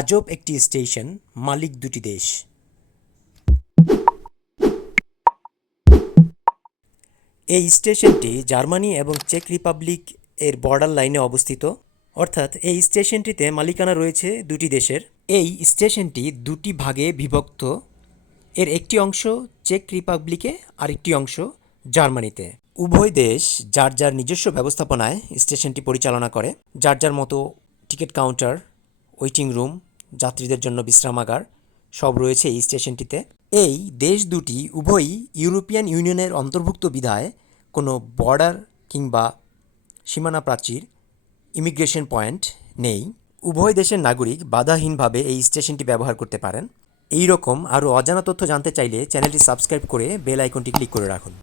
আজব একটি স্টেশন, মালিক দুটি দেশ। এই স্টেশনটি জার্মানি এবং চেক রিপাবলিক এর বর্ডার লাইনে অবস্থিত, অর্থাৎ এই স্টেশনটিতে মালিকানা রয়েছে দুটি দেশের। এই স্টেশনটি দুটি ভাগে বিভক্ত, এর একটি অংশ চেক রিপাবলিকে আরেকটি অংশ জার্মানিতে। উভয় দেশ যার যার নিজস্ব ব্যবস্থাপনায় স্টেশনটি পরিচালনা করে। যার যার মতো টিকিট কাউন্টার, ওয়েটিং রুম, যাত্রীদের জন্য বিশ্রামাগার সব রয়েছে এই স্টেশনটিতে। এই দেশ দুটি উভয়ই ইউরোপিয়ান ইউনিয়নের অন্তর্ভুক্ত বিধায় কোনো বর্ডার কিংবা সীমানা প্রাচীর, ইমিগ্রেশন পয়েন্ট নেই। উভয় দেশের নাগরিক বাধাহীনভাবে এই স্টেশনটি ব্যবহার করতে পারেন। এই রকম আরও অজানা তথ্য জানতে চাইলে চ্যানেলটি সাবস্ক্রাইব করে বেল আইকনটি ক্লিক করে রাখুন।